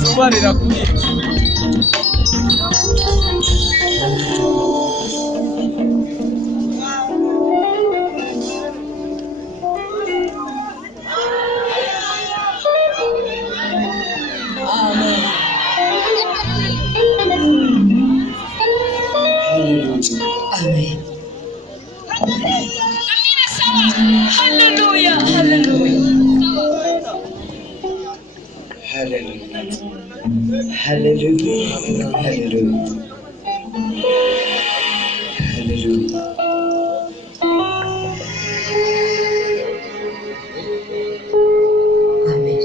sobanurira kuri ibyo. Hallelujah, hallelujah. Hallelujah. Hallelujah. Hallelujah. Hallelujah. Amen.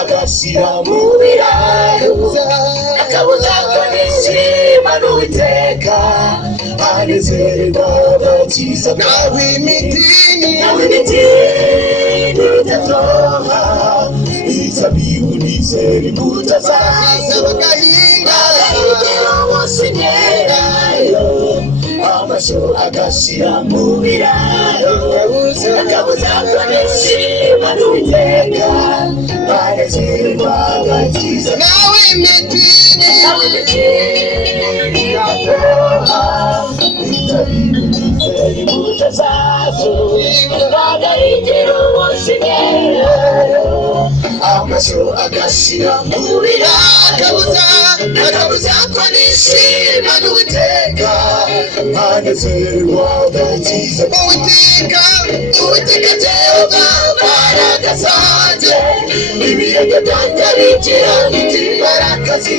Agashira mu birayo akabuza kanishima n'uwiteka anezerwa agakiza nawe imitini itatoha izabibu n'izera imbuto zazo bagahinga umunsi nyerayo amasho agashira mu birayo akabuza kanishima n'uwiteka anezerwa agakiza nawe imitini itatoha izabibu n'izera imbuto zazo bagahingira umunsi nyerayo amasho agashira mu birayo akabuza ko nishima n'uwiteka anezerwa agakiza uwiteka Jehova mbaraga zanjye ibirenge byanjye bigira biti barakazi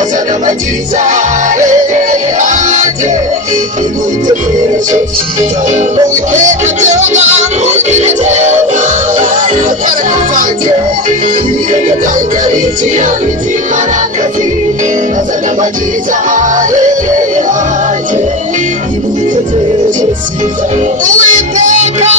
azana amakiza ahereye hanjye imutegereje cyiza uwiteka Jehova mbaraga zanjye ibirenge byanjye bigira biti barakazi azana amakiza ahereye hanjye imutegereje cyiza uwiteka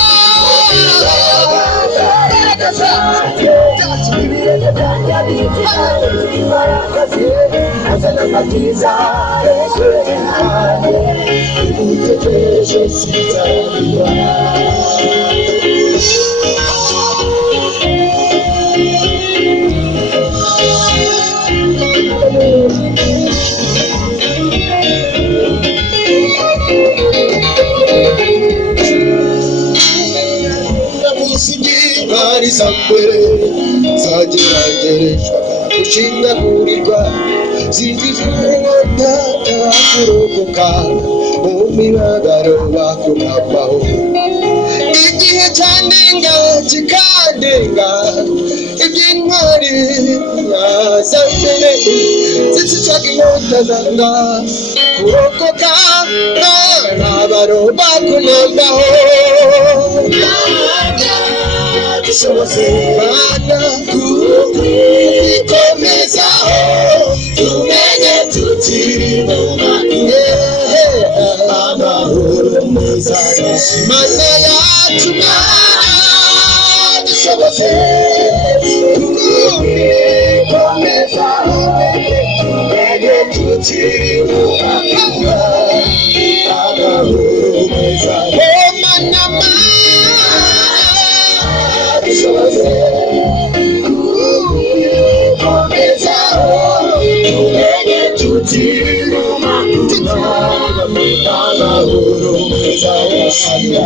Sambere zageragereshwa gushingagurirwa zizijurota kurokoka mu mibabaro bakunamaho igihe cyandenga kikandenga iby'intwari zambere zizicaga inkota zanga kurokoka n'abaro bakunamaho Mana kukwikomezaho tumenye tutiri mu makuye amahoro meza Mana yacu Mana dushoboze kukwikomezaho tumenye tutiri mu makuye amahoro nama dushoboze kugukomezaho tumenye tuti amahoro muzayashira.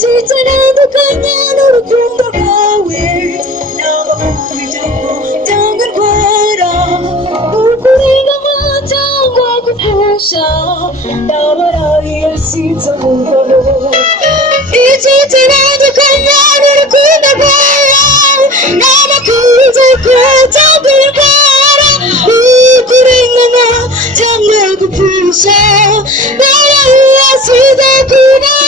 Itandukanye n'urukundo rwawe naba kubijyamo cyangwa ndwara ukurenganya cyangwa gupfusha nabarahiye sinza mu ngoro. Itandukanye n'urukundo rwawe naba kubijyamo cyangwa ndwara ukurenganya cyangwa gupfusha nabarahiye sinza mu ngoro.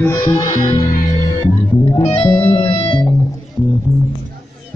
Hallelujah.